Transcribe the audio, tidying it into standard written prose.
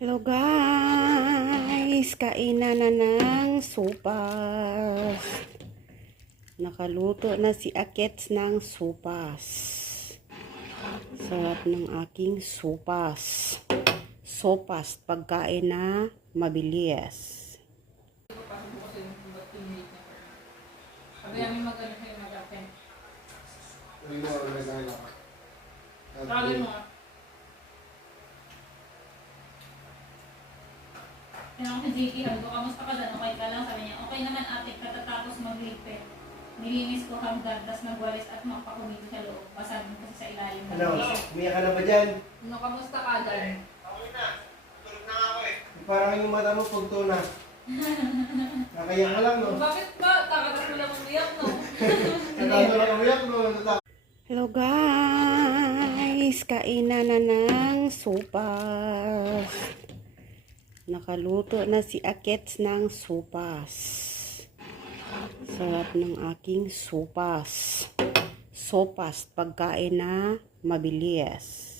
Hello guys! Kainan na ng sopas. Nakaluto na si Akets ng sopas. Sarap ng aking sopas. Sopas, pagkain na mabilis. Kami magano kayo mag-open. Tawagin Tawagin mo nga. Tinanong si Jiki, sabi ko, kamusta ka dyan? Okay ka lang? Sabi niya, okay naman ate, katatapos magligpit. Nilinis ko hanggang, tas nagwalis at mapakumito sa loob. Pasabi kasi sa ilalim ng Ano? piso. Umiyak ka na ba dyan? Ano, kamusta ka dyan? Parang yung mata mo pagto na. Nakaya ka lang, no? Bakit ba? Takatas mo lang umiyak, no? Natato lang umiyak, no? Hello guys! Kainan na ng sopas. Nakaluto na si Akets ng sopas. Sarap ng aking sopas. Sopas, pagkain na mabilis.